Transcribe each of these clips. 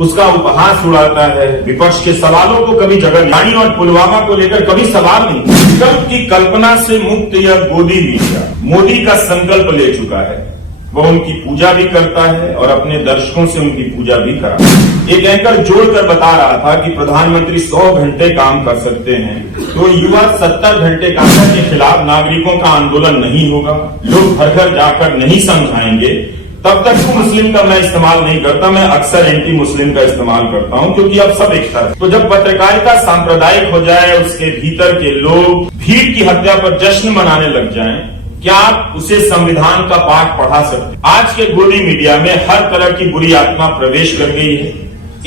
उसका उपहास उड़ाता है, विपक्ष के सवालों को कभी जगह और पुलवामा को लेकर कभी सवाल नहीं। विकल्प की कल्पना से मुक्त यह गोदी मीडिया मोदी का संकल्प ले चुका है। वह उनकी पूजा भी करता है और अपने दर्शकों से उनकी पूजा भी कराता है। एक एंकर जोड़कर बता रहा था कि प्रधानमंत्री 100 घंटे काम कर सकते हैं, तो युवा 70 घंटे काम के खिलाफ नागरिकों का आंदोलन नहीं होगा, लोग घर घर जाकर नहीं समझाएंगे, तब तक मुस्लिम का मैं इस्तेमाल नहीं करता। मैं अक्सर एंटी मुस्लिम का इस्तेमाल करता हूं, क्योंकि अब सब एक तरह। तो जब पत्रकारिता सांप्रदायिक हो जाए, उसके भीतर के लोग भीड़ की हत्या पर जश्न मनाने लग जाएं, क्या आप उसे संविधान का पाठ पढ़ा सकते? आज के गोदी मीडिया में हर तरह की बुरी आत्मा प्रवेश कर गई है।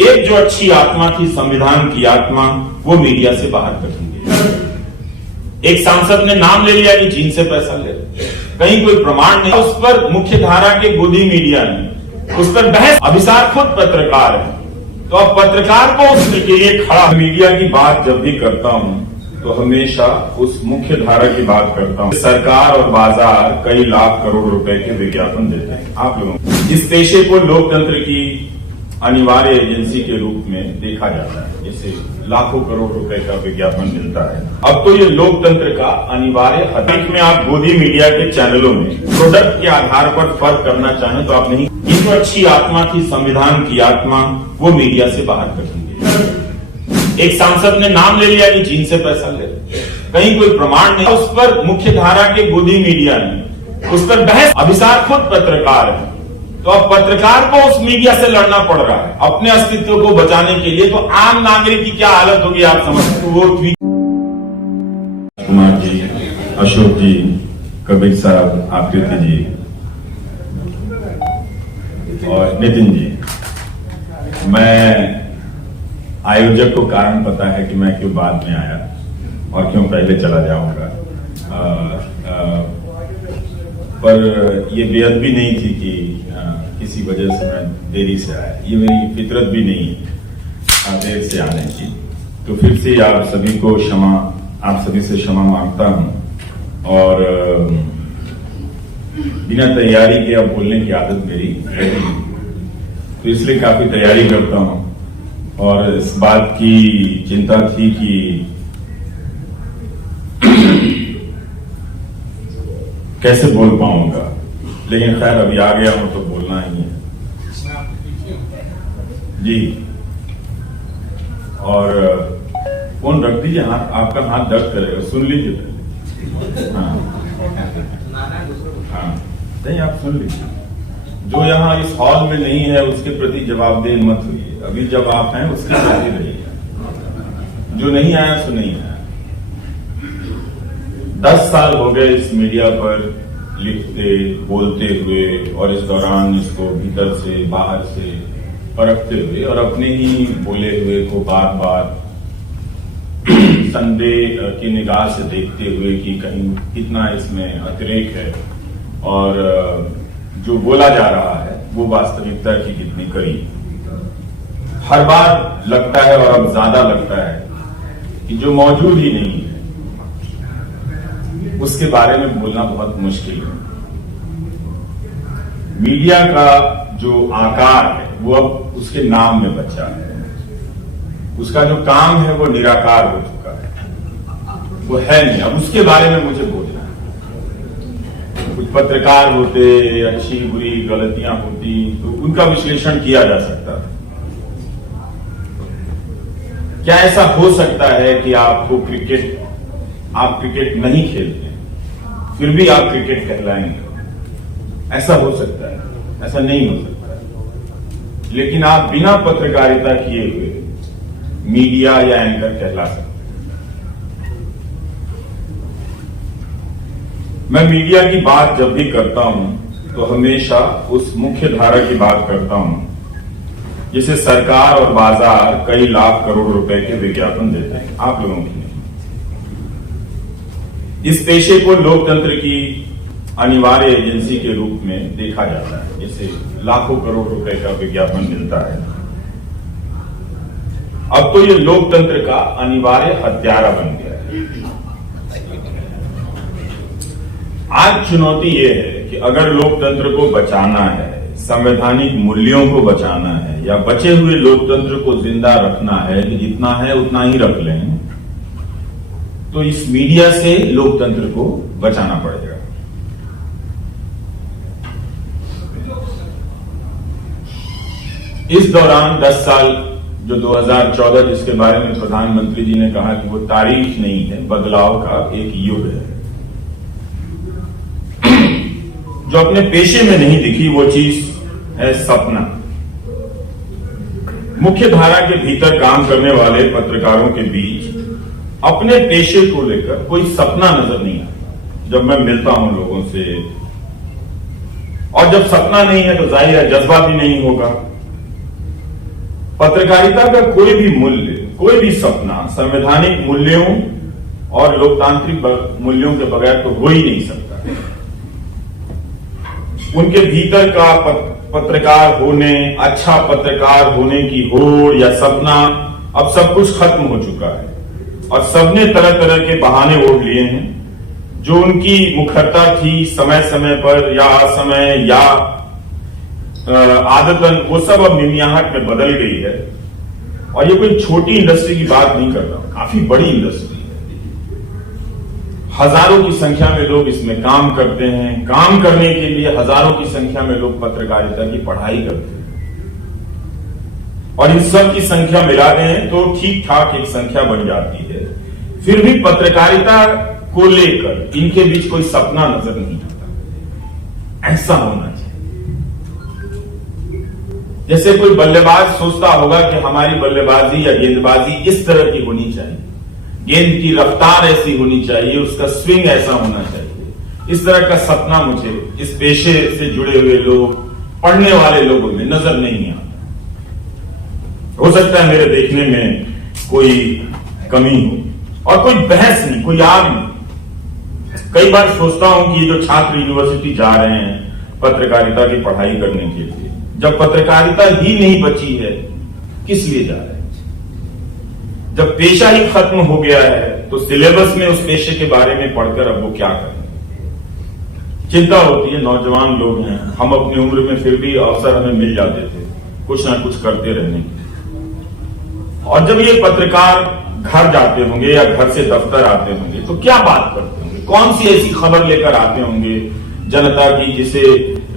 एक जो अच्छी आत्मा थी, संविधान की आत्मा, वो मीडिया से बाहर कर दी गई। एक सांसद ने नाम ले लिया कि चीन से पैसा ले, कहीं कोई प्रमाण नहीं। उस पर मुख्य धारा के गोदी मीडिया ने उस पर बहस। अभिसार खुद पत्रकार है, तो अब पत्रकार को उसके लिए खड़ा। मीडिया की बात जब भी करता हूं तो हमेशा उस मुख्य धारा की बात करता हूं। सरकार और बाजार कई लाख करोड़ रुपए के विज्ञापन देते हैं आप लोगों को। इस पेशे को लोकतंत्र की अनिवार्य एजेंसी के रूप में देखा जाता है, जिसे लाखों करोड़ रुपए का विज्ञापन मिलता है। अब तो ये लोकतंत्र का अनिवार्य हक में आप गोदी मीडिया के चैनलों में प्रोडक्ट के आधार पर फर्क करना चाहें तो आप नहीं। ये जो अच्छी आत्मा थी, संविधान की आत्मा, वो मीडिया से बाहर कर दी गई। एक सांसद ने नाम ले लिया कि चीन से पैसा ले, कहीं कोई प्रमाण नहीं। उस पर मुख्य धारा के गोदी मीडिया ने उस पर बहस। अभिसार खुद पत्रकार है, तो अब पत्रकार को उस मीडिया से लड़ना पड़ रहा है अपने अस्तित्व को बचाने के लिए। तो आम नागरिक की क्या हालत होगी आप समझते? वो ट्वीट कुमार जी, अशोक जी, कबीर साहब, आकृति जी और नितिन जी, मैं आयोजक को कारण पता है कि मैं क्यों बाद में आया और क्यों पहले चला जाऊंगा, पर यह बेअदबी भी नहीं थी कि किसी वजह से मैं देरी से आया। ये मेरी फितरत भी नहीं है देर से आने की। तो फिर से आप सभी को क्षमा, आप सभी से क्षमा मांगता हूं। और बिना तैयारी के अब बोलने की आदत मेरी है, तो इसलिए काफी तैयारी करता हूं। और इस बात की चिंता थी कि कैसे बोल पाऊंगा, लेकिन खैर अभी आ गया हूं तो बोलना ही है जी। और फोन रख दीजिए, हाथ आपका हाथ दर्द करेगा, सुन लीजिए पहले। हाँ, नहीं आप सुन लीजिए। जो यहाँ इस हॉल में नहीं है उसके प्रति जवाबदेह मत होइए। अभी जब आप हैं उसके प्रति रहिए। जो नहीं आया सो नहीं आया। 10 साल हो गए इस मीडिया पर लिखते बोलते हुए, और इस दौरान इसको भीतर से बाहर से परखते हुए और अपने ही बोले हुए को बार बार संदेह की निगाह से देखते हुए कि कहीं कितना इसमें अतिरेक है और जो बोला जा रहा है वो वास्तविकता की कितनी करीब। हर बार लगता है और अब ज्यादा लगता है कि जो मौजूद ही नहीं है उसके बारे में बोलना बहुत मुश्किल है। मीडिया का जो आकार है वो अब उसके नाम में बचा है। उसका जो काम है वो निराकार हो चुका है, वो है नहीं। अब उसके बारे में मुझे बोलना है। कुछ पत्रकार होते, अच्छी बुरी गलतियां होती तो उनका विश्लेषण किया जा सकता है। क्या ऐसा हो सकता है कि आप क्रिकेट नहीं खेलते फिर भी आप क्रिकेट कहलाएंगे? ऐसा हो सकता है? ऐसा नहीं हो सकता है। लेकिन आप बिना पत्रकारिता किए हुए मीडिया या एंकर कहला सकते हैं। मैं मीडिया की बात जब भी करता हूं तो हमेशा उस मुख्य धारा की बात करता हूं, जिसे सरकार और बाजार कई लाख करोड़ रुपए के विज्ञापन देते हैं आप लोगों के लिए। इस पेशे को लोकतंत्र की अनिवार्य एजेंसी के रूप में देखा जाता है, जिसे लाखों करोड़ रुपए का विज्ञापन मिलता है। अब तो ये लोकतंत्र का अनिवार्य हत्यारा बन गया है। आज चुनौती ये है कि अगर लोकतंत्र को बचाना है, संवैधानिक मूल्यों को बचाना है या बचे हुए लोकतंत्र को जिंदा रखना है कि जितना है उतना ही रख लें, तो इस मीडिया से लोकतंत्र को बचाना पड़ेगा। इस दौरान 10 साल जो 2014 जिसके बारे में प्रधानमंत्री जी ने कहा कि वो तारीख नहीं है, बदलाव का एक युग है। जो अपने पेशे में नहीं दिखी वो चीज है सपना। मुख्य धारा के भीतर काम करने वाले पत्रकारों के बीच अपने पेशे को लेकर कोई सपना नजर नहीं आता। जब मैं मिलता हूं लोगों से, और जब सपना नहीं है तो जाहिर है जज्बा भी नहीं होगा। पत्रकारिता का कोई भी मूल्य, कोई भी सपना संवैधानिक मूल्यों और लोकतांत्रिक मूल्यों के बगैर तो हो ही नहीं सकता। उनके भीतर का पत्रकार होने, अच्छा पत्रकार होने की होड़ या सपना, अब सब कुछ खत्म हो चुका है और सबने तरह तरह के बहाने ओढ़ लिए हैं। जो उनकी मुखरता थी समय समय पर या असमय या आदतन, वो सब अब निमियाहट में बदल गई है। और ये कोई छोटी इंडस्ट्री की बात नहीं कर रहा हूं, काफी बड़ी इंडस्ट्री है। हजारों की संख्या में लोग इसमें काम करते हैं। काम करने के लिए हजारों की संख्या में लोग पत्रकारिता की पढ़ाई करते हैं और इन सब की संख्या मिला दें तो ठीक ठाक एक संख्या बन जाती है। फिर भी पत्रकारिता को लेकर इनके बीच कोई सपना नजर नहीं आता। ऐसा होना चाहिए जैसे कोई बल्लेबाज सोचता होगा कि हमारी बल्लेबाजी या गेंदबाजी इस तरह की होनी चाहिए, गेंद की रफ्तार ऐसी होनी चाहिए, उसका स्विंग ऐसा होना चाहिए। इस तरह का सपना मुझे इस पेशे से जुड़े हुए लोग, पढ़ने वाले लोगों में नजर नहीं आता। हो सकता है मेरे देखने में कोई कमी हो और कोई बहस नहीं, कोई आग नहीं। कई बार सोचता हूं कि जो छात्र यूनिवर्सिटी जा रहे हैं पत्रकारिता की पढ़ाई करने के लिए, जब पत्रकारिता ही नहीं बची है किस लिए जा रहे हैं? जब पेशा ही खत्म हो गया है तो सिलेबस में उस पेशे के बारे में पढ़कर अब वो क्या करें? चिंता होती है। नौजवान लोग हैं, हम अपनी उम्र में फिर भी अवसर हमें मिल जाते थे कुछ ना कुछ करते रहने के। और जब ये पत्रकार घर जाते होंगे या घर से दफ्तर आते होंगे तो क्या बात करते होंगे? कौन सी ऐसी खबर लेकर आते होंगे जनता की जिसे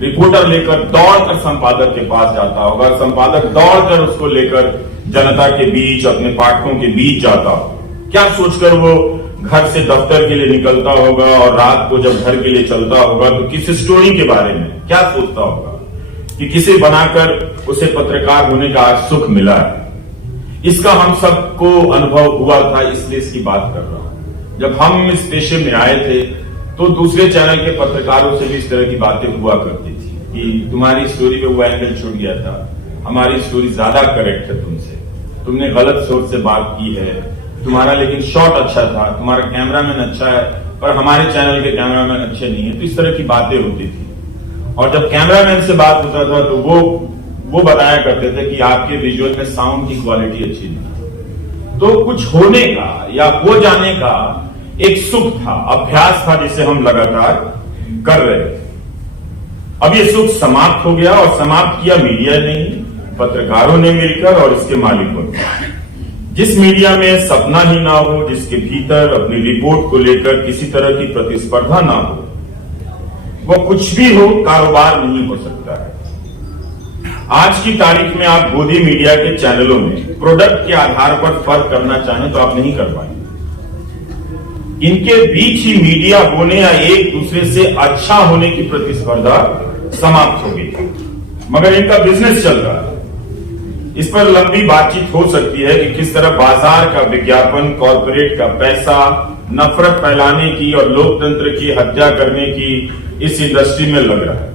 रिपोर्टर लेकर दौड़कर संपादक के पास जाता होगा, संपादक दौड़कर उसको लेकर जनता के बीच, अपने पाठकों के बीच जाता होगा। क्या सोचकर वो घर से दफ्तर के लिए निकलता होगा और रात को जब घर के लिए चलता होगा तो किस स्टोरी के बारे में क्या सोचता होगा कि किसे बनाकर उसे पत्रकार होने का आज सुख मिला है। इसका हम सबको अनुभव हुआ था, इसलिए इसकी बात कर रहा हूं। जब हम इस पेशे में आए थे तो दूसरे चैनल के पत्रकारों से भी इस तरह की बातें हुआ करती थी कि तुम्हारी स्टोरी में वो एंगल छूट गया था, हमारी स्टोरी ज्यादा करेक्ट है तुमसे, तुमने गलत सोच से बात की है, तुम्हारा लेकिन शॉट अच्छा था, तुम्हारा कैमरामैन अच्छा है पर हमारे चैनल के कैमरामैन अच्छे नहीं है। तो इस तरह की बातें होती थी। और जब कैमरामैन से बात होता था तो वो बताया करते थे कि आपके विजुअल में साउंड की क्वालिटी अच्छी नहीं। तो कुछ होने का या हो जाने का एक सुख था, अभ्यास था जिसे हम लगातार कर रहे थे। अब ये सुख समाप्त हो गया और समाप्त किया मीडिया ने, पत्रकारों ने मिलकर और इसके मालिकों ने। जिस मीडिया में सपना ही ना हो, जिसके भीतर अपनी रिपोर्ट को लेकर किसी तरह की प्रतिस्पर्धा ना हो, वो कुछ भी हो, कारोबार नहीं हो सकता है। आज की तारीख में आप गोदी मीडिया के चैनलों में प्रोडक्ट के आधार पर फर्क करना चाहें तो आप नहीं कर पाएंगे। इनके बीच ही मीडिया होने या एक दूसरे से अच्छा होने की प्रतिस्पर्धा समाप्त हो गई, मगर इनका बिजनेस चल रहा है। इस पर लंबी बातचीत हो सकती है कि किस तरह बाजार का विज्ञापन, कॉर्पोरेट का पैसा, नफरत फैलाने की और लोकतंत्र की हत्या करने की इस इंडस्ट्री में लग रहा है।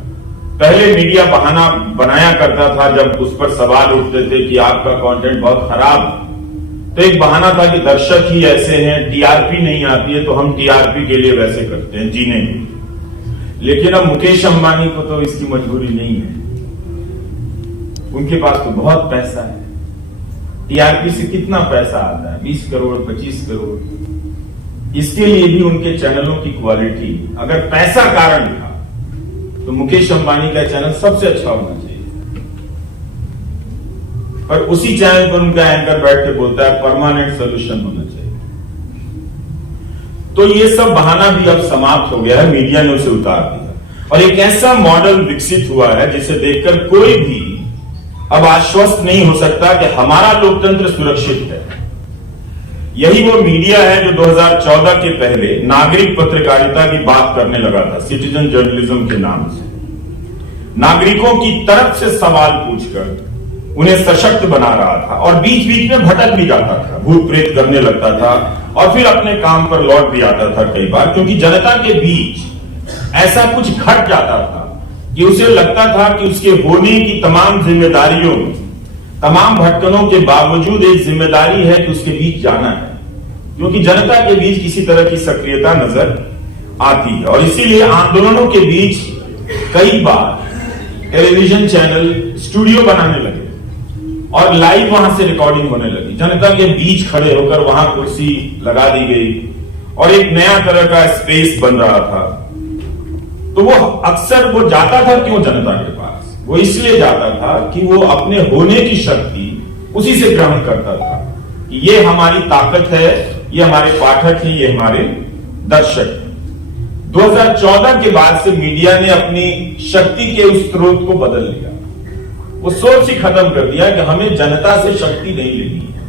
पहले मीडिया बहाना बनाया करता था जब उस पर सवाल उठते थे कि आपका कंटेंट बहुत खराब है, तो एक बहाना था कि दर्शक ही ऐसे हैं, टीआरपी नहीं आती है तो हम टीआरपी के लिए वैसे करते हैं, जीने की। लेकिन अब मुकेश अंबानी को तो इसकी मजबूरी नहीं है, उनके पास तो बहुत पैसा है। टीआरपी से कितना पैसा आता है? 20 करोड़, 25 करोड़। इसके लिए भी उनके चैनलों की क्वालिटी, अगर पैसा कारण था तो मुकेश अंबानी का चैनल सबसे अच्छा होना चाहिए, पर उसी चैनल पर उनका एंकर बैठ के बोलता है परमानेंट सोल्यूशन होना चाहिए। तो ये सब बहाना भी अब समाप्त हो गया है, मीडिया ने उसे उतार दिया और एक ऐसा मॉडल विकसित हुआ है जिसे देखकर कोई भी अब आश्वस्त नहीं हो सकता कि हमारा लोकतंत्र सुरक्षित है। यही वो मीडिया है जो 2014 के पहले नागरिक पत्रकारिता की बात करने लगा था, सिटीजन जर्नलिज्म के नाम से। नागरिकों की तरफ से सवाल पूछकर उन्हें सशक्त बना रहा था और बीच बीच में भटक भी जाता था, भूत प्रेत करने लगता था और फिर अपने काम पर लौट भी आता था कई बार, क्योंकि जनता के बीच ऐसा कुछ घट जाता था कि उसे लगता था कि उसके होने की तमाम जिम्मेदारियों में, तमाम भटकनों के बावजूद एक जिम्मेदारी है कि उसके बीच जाना है, क्योंकि जनता के बीच किसी तरह की सक्रियता नजर आती है। और इसीलिए आंदोलनों के बीच कई बार टेलीविजन चैनल स्टूडियो बनाने लगे और लाइव वहां से रिकॉर्डिंग होने लगी। जनता के बीच खड़े होकर वहां कुर्सी लगा दी गई और एक नया तरह का स्पेस बन रहा था। तो वो अक्सर वो जाता था क्यों जनता के पास? वो इसलिए जाता था कि वो अपने होने की शक्ति उसी से ग्रहण करता था कि ये हमारी ताकत है, ये हमारे पाठक हैं, ये हमारे दर्शक हैं। 2014 के बाद से मीडिया ने अपनी शक्ति के उस स्रोत को बदल लिया। वो सोच ही खत्म कर दिया कि हमें जनता से शक्ति नहीं लेनी है।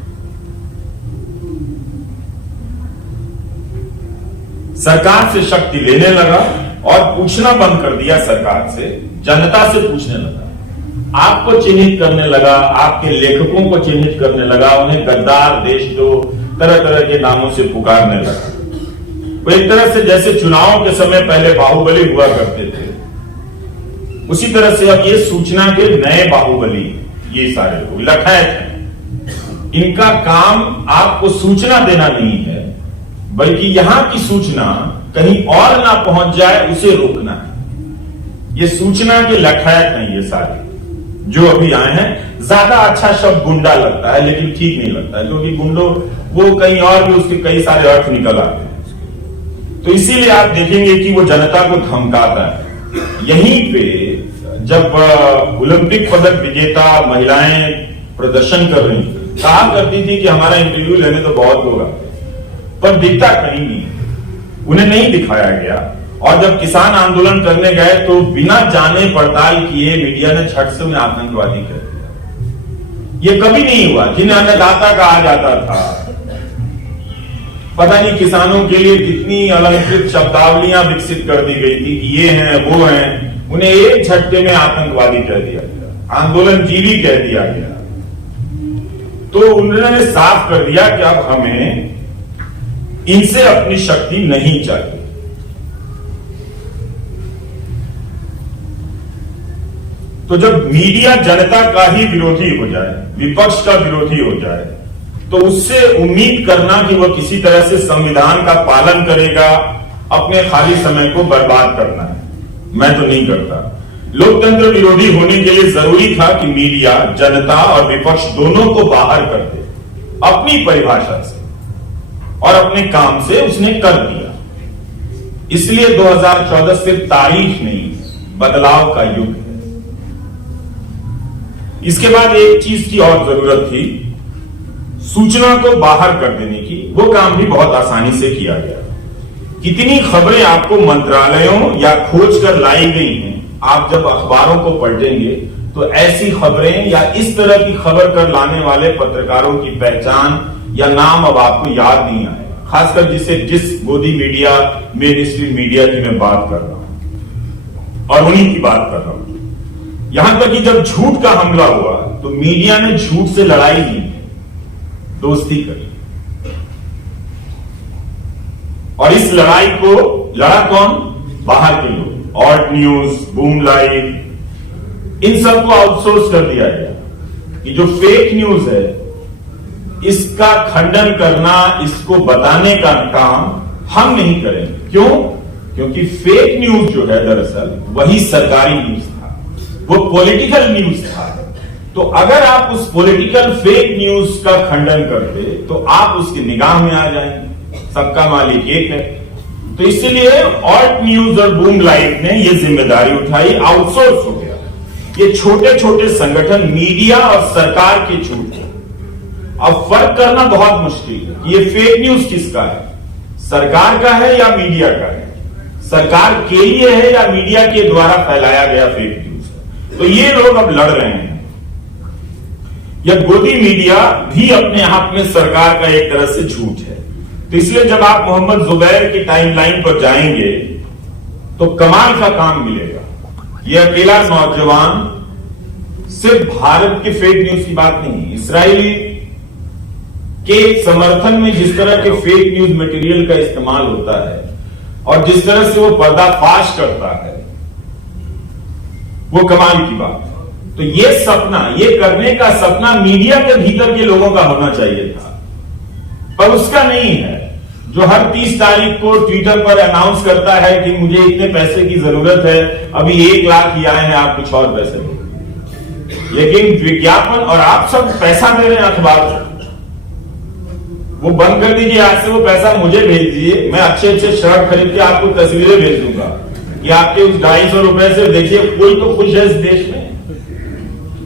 सरकार से शक्ति लेने लगा और पूछना बंद कर दिया सरकार से, जनता से पूछने लगा। आपको चिन्हित करने लगा, आपके लेखकों को चिन्हित करने लगा, उन्हें गद्दार, देशद्रोह, तरह तरह के नामों से पुकारने लगा। वो एक तरह से जैसे चुनाव के समय पहले बाहुबली हुआ करते थे, उसी तरह से अब ये सूचना के नए बाहुबली, ये सारे लोग लखैत हैं। इनका काम आपको सूचना देना नहीं है, बल्कि यहां की सूचना कहीं और ना पहुंच जाए उसे रोकना है। ये सूचना के लखैत हैं ये सारे जो अभी आए हैं। ज्यादा अच्छा शब्द गुंडा लगता है, लेकिन ठीक नहीं लगता है, क्योंकि गुंडो वो कहीं और भी उसके कई सारे अर्थ निकल आते हैं। तो इसीलिए आप देखेंगे कि वो जनता को धमकाता है। यहीं पे जब ओलंपिक पदक विजेता महिलाएं प्रदर्शन कर रही थी, कहा करती थी कि हमारा इंटरव्यू लेने तो बहुत लोग आते, पर दिखता कहीं नहीं, उन्हें नहीं दिखाया गया। और जब किसान आंदोलन करने गए तो बिना जाने पड़ताल किए मीडिया ने झट से उन्हें आतंकवादी कर दिया। ये कभी नहीं हुआ। जिन्हें अन्नदाता कहा जाता था, पता नहीं किसानों के लिए कितनी अलंकृत शब्दावलियां विकसित कर दी गई थी कि ये हैं वो हैं, उन्हें एक झटके में आतंकवादी कह दिया गया, आंदोलन जीवी कह दिया गया। तो उन्होंने साफ कर दिया कि अब हमें इनसे अपनी शक्ति नहीं चाहिए। तो जब मीडिया जनता का ही विरोधी हो जाए, विपक्ष का विरोधी हो जाए, तो उससे उम्मीद करना कि वह किसी तरह से संविधान का पालन करेगा, अपने खाली समय को बर्बाद करना है, मैं तो नहीं करता। लोकतंत्र विरोधी होने के लिए जरूरी था कि मीडिया जनता और विपक्ष दोनों को बाहर कर दे अपनी परिभाषा से, और अपने काम से उसने कर दिया। इसलिए 2014 सिर्फ तारीख नहीं, बदलाव का युग है। इसके बाद एक चीज की और जरूरत थी, सूचना को बाहर कर देने की। वो काम भी बहुत आसानी से किया गया। कितनी खबरें आपको मंत्रालयों या खोज कर लाई गई हैं, आप जब अखबारों को पलटेंगे तो ऐसी खबरें या इस तरह की खबर कर लाने वाले पत्रकारों की पहचान या नाम अब आपको याद नहीं आएगा। खासकर जिस गोदी मीडिया, मेन स्ट्रीम मीडिया की मैं बात कर रहा हूं, और उन्हीं की बात कर रहा हूं। यहां तक कि जब झूठ का हमला हुआ तो मीडिया ने झूठ से लड़ाई नहीं, दोस्ती करी। और इस लड़ाई को लड़ा कौन? बाहर के लोग। ऑल्ट न्यूज, बूम लाइव, इन सबको आउटसोर्स कर दिया गया कि जो फेक न्यूज है इसका खंडन करना, इसको बताने का काम हम नहीं करेंगे। क्यों? क्योंकि फेक न्यूज जो है दरअसल वही सरकारी न्यूज था, वो पॉलिटिकल न्यूज था। तो अगर आप उस पॉलिटिकल फेक न्यूज का खंडन करते तो आप उसकी निगाह में आ जाएंगे। सबका मालिक एक है, तो इसलिए ऑल्ट न्यूज और बूम लाइव ने यह जिम्मेदारी उठाई, आउटसोर्स हो गया। ये छोटे छोटे संगठन मीडिया और सरकार के झूठ को अब फर्क करना बहुत मुश्किल है। ये फेक न्यूज किसका है, सरकार का है या मीडिया का है, सरकार के लिए है या मीडिया के द्वारा फैलाया गया फेक न्यूज। तो ये लोग अब लड़ रहे हैं। यह गोदी मीडिया भी अपने आप में सरकार का एक तरह से झूठ है। तो इसलिए जब आप मोहम्मद जुबैर की टाइमलाइन पर जाएंगे तो कमाल का काम मिलेगा। यह अकेला नौजवान सिर्फ भारत के फेक न्यूज की बात नहीं, इसराइली के समर्थन में जिस तरह के फेक न्यूज मटेरियल का इस्तेमाल होता है और जिस तरह से वो पर्दाफाश करता है, वो कमाल की बात है। तो ये सपना, ये करने का सपना मीडिया के भीतर के लोगों का होना चाहिए था, पर उसका नहीं है। जो हर 30 तारीख को ट्विटर पर अनाउंस करता है कि मुझे इतने पैसे की जरूरत है, अभी 1 लाख ही आए हैं, आप कुछ और पैसे दो। लेकिन विज्ञापन, और आप सब पैसा दे रहे हैं अखबार को, वो बंद कर दीजिए। आज से वो पैसा मुझे भेज दीजिए, मैं अच्छे अच्छे शर्ट खरीद के आपको तस्वीरें भेज दूंगा कि आपके उस 250 रुपए से देखिए कोई तो खुश है इस देश में।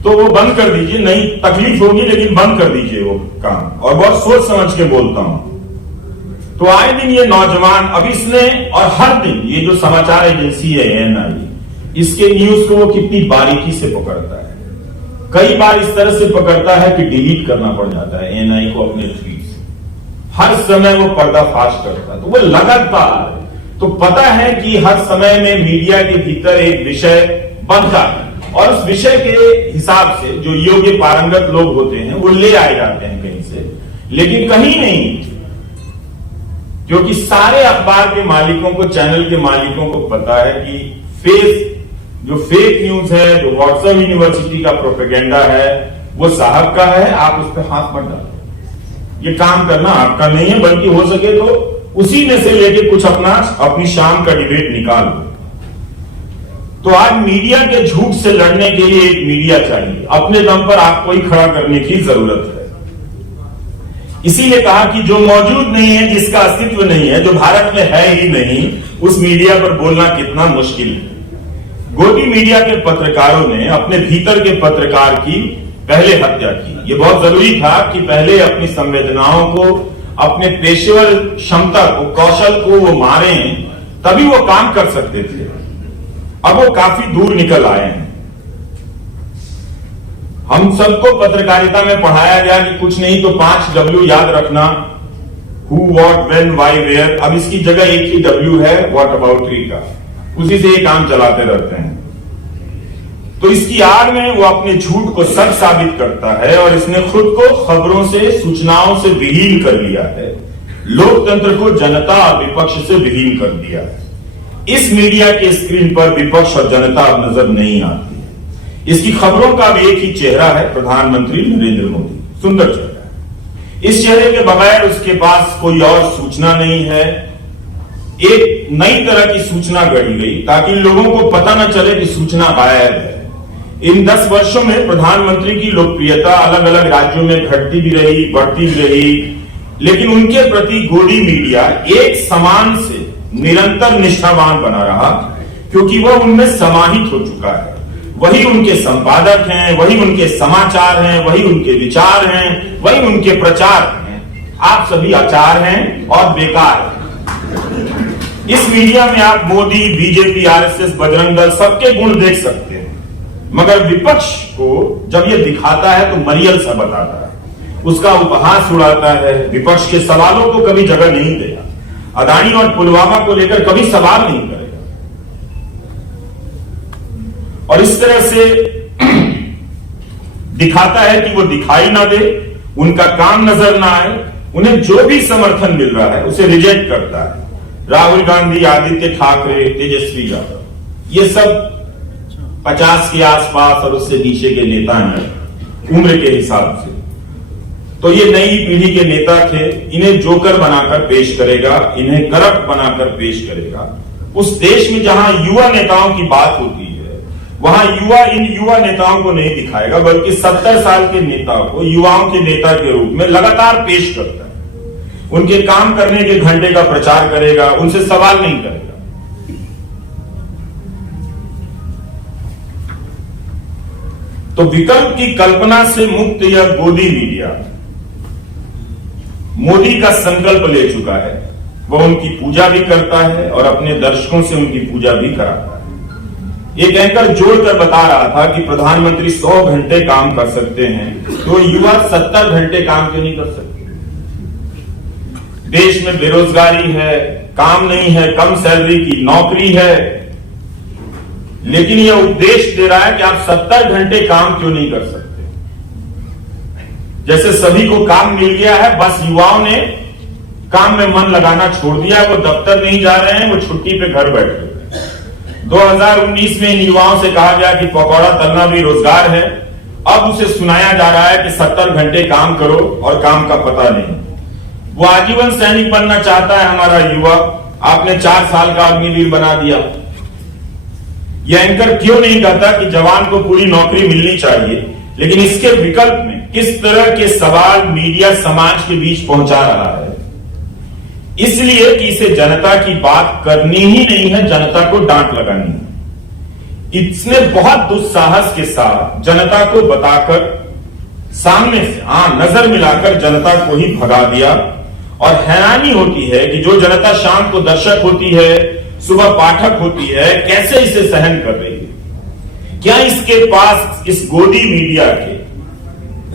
तो वो बंद कर दीजिए, नहीं तकलीफ होगी लेकिन बंद कर दीजिए वो काम। और बहुत सोच समझ के बोलता हूं। तो आए दिन ये नौजवान, अब इसने, और हर दिन ये जो समाचार एजेंसी है ANI, इसके न्यूज को वो कितनी बारीकी से पकड़ता है। कई बार इस तरह से पकड़ता है कि डिलीट करना पड़ जाता है ANI को अपने ट्वीट से। हर समय वो पर्दाफाश करता है, तो वो लगातार, तो पता है कि हर समय में मीडिया के भीतर एक विषय बनता है और उस विषय के हिसाब से जो योग्य पारंगत लोग होते हैं वो ले आए जाते हैं कहीं से, लेकिन कहीं नहीं, क्योंकि सारे अखबार के मालिकों को, चैनल के मालिकों को पता है कि जो फेक न्यूज है, जो व्हाट्सएप यूनिवर्सिटी का प्रोपेगेंडा है, वो साहब का है, आप उस पर हाथ मत डालो। ये काम करना आपका नहीं है, बल्कि हो सके तो उसी में से लेके कुछ अपनी शाम का डिबेट निकालो। तो आज मीडिया के झूठ से लड़ने के लिए एक मीडिया चाहिए, अपने दम पर आपको ही खड़ा करने की जरूरत है। इसीलिए कहा कि जो मौजूद नहीं है, जिसका अस्तित्व नहीं है, जो भारत में है ही नहीं, उस मीडिया पर बोलना कितना मुश्किल है। गोदी मीडिया के पत्रकारों ने अपने भीतर के पत्रकार की पहले हत्या की। ये बहुत जरूरी था कि पहले अपनी संवेदनाओं को, अपने पेशेवर क्षमता को, कौशल को वो मारे, तभी वो काम कर सकते थे। अब वो काफी दूर निकल आए हैं। हम सबको पत्रकारिता में पढ़ाया गया कि कुछ नहीं तो 5 W याद रखना, who, what, when, why, where. अब इसकी जगह एक ही W है, व्हाट अबाउटरी का, उसी से ये काम चलाते रहते हैं। तो इसकी आड़ में वो अपने झूठ को सच साबित करता है और इसने खुद को खबरों से, सूचनाओं से विहीन कर लिया है। लोकतंत्र को जनता और विपक्ष से विहीन कर दिया है। इस मीडिया के स्क्रीन पर विपक्ष और जनता अब नजर नहीं आती है। इसकी खबरों का भी एक ही चेहरा है, प्रधानमंत्री नरेंद्र मोदी। सुंदर चेहरा है। इस चेहरे के बगैर उसके पास कोई और सूचना नहीं है। एक नई तरह की सूचना गढ़ी गई ताकि लोगों को पता न चले कि सूचना गायब है। इन 10 वर्षों में प्रधानमंत्री की लोकप्रियता अलग अलग राज्यों में घटती भी रही, बढ़ती भी रही, लेकिन उनके प्रति गोदी मीडिया एक समान से निरंतर निष्ठावान बना रहा, क्योंकि वह उनमें समाहित हो चुका है। वही उनके संपादक हैं, वही उनके समाचार हैं, वही उनके विचार हैं, वही उनके प्रचार हैं। आप सभी आचार हैं और बेकार हैं। इस मीडिया में आप मोदी, बीजेपी, RSS, बजरंग दल सबके गुण देख सकते हैं, मगर विपक्ष को जब ये दिखाता है तो मरियल सा बताता है, उसका उपहास उड़ाता है, विपक्ष के सवालों को कभी जगह नहीं देगा, अदानी और पुलवामा को लेकर कभी सवाल नहीं करेगा। और इस तरह से दिखाता है कि वो दिखाई ना दे, उनका काम नजर ना आए, उन्हें जो भी समर्थन मिल रहा है उसे रिजेक्ट करता है। राहुल गांधी, आदित्य ठाकरे, तेजस्वी यादव, ये सब 50 के आसपास और उससे नीचे के नेता हैं उम्र के हिसाब से। तो ये नई पीढ़ी के नेता थे। इन्हें जोकर बनाकर पेश करेगा, इन्हें करप्ट बनाकर पेश करेगा। उस देश में जहां युवा नेताओं की बात होती है, वहां इन युवा नेताओं को नहीं दिखाएगा, बल्कि 70 साल के नेताओं को युवाओं के नेता के रूप में लगातार पेश करता है। उनके काम करने के घंटे का प्रचार करेगा, उनसे सवाल नहीं करेगा। तो विकल्प की कल्पना से मुक्त यह गोदी मीडिया मोदी का संकल्प ले चुका है। वह उनकी पूजा भी करता है और अपने दर्शकों से उनकी पूजा भी कराता है। एक एंकर जोड़कर बता रहा था कि प्रधानमंत्री 100 घंटे काम कर सकते हैं, तो युवा 70 घंटे काम क्यों नहीं कर सकते? देश में बेरोजगारी है, काम नहीं है, कम सैलरी की नौकरी है, लेकिन यह उपदेश दे रहा है कि आप 70 घंटे काम क्यों नहीं कर सकते? जैसे सभी को काम मिल गया है, बस युवाओं ने काम में मन लगाना छोड़ दिया। वो दफ्तर नहीं जा रहे हैं, वो छुट्टी पे घर बैठे हुए हैं। 2019 में इन युवाओं से कहा गया कि पकौड़ा तलना भी रोजगार है। अब उसे सुनाया जा रहा है कि 70 घंटे काम करो और काम का पता नहीं। वो आजीवन सैनिक बनना चाहता है हमारा युवा, आपने 4 साल का अग्निवीर बना दिया। यह एंकर क्यों नहीं कहता कि जवान को पूरी नौकरी मिलनी चाहिए, लेकिन इसके विकल्प में किस तरह के सवाल मीडिया समाज के बीच पहुंचा रहा है? इसलिए कि इसे जनता की बात करनी ही नहीं है, जनता को डांट लगानी है। इसने बहुत दुस्साहस के साथ जनता को बताकर सामने से नजर मिलाकर जनता को ही भगा दिया। और हैरानी होती है कि जो जनता शाम को दर्शक होती है, सुबह पाठक होती है, कैसे इसे सहन कर रही है? क्या इसके पास इस गोदी मीडिया के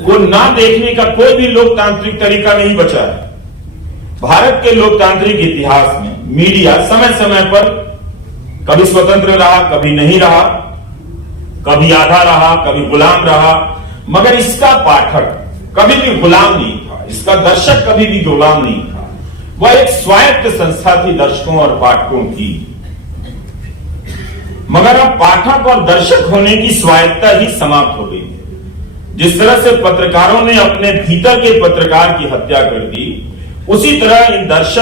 को ना देखने का कोई भी लोकतांत्रिक तरीका नहीं बचा है? भारत के लोकतांत्रिक इतिहास में मीडिया समय समय पर कभी स्वतंत्र रहा, कभी नहीं रहा, कभी आधा रहा, कभी गुलाम रहा, मगर इसका पाठक कभी भी गुलाम नहीं था, इसका दर्शक कभी भी गुलाम नहीं था। वह एक स्वायत्त संस्था थी दर्शकों और पाठकों की। मगर अब पाठक और दर्शक होने की स्वायत्तता ही समाप्त हो गई है। जिस तरह से पत्रकारों ने अपने भीतर के पत्रकार की हत्या कर दी, उसी तरह इन दर्शक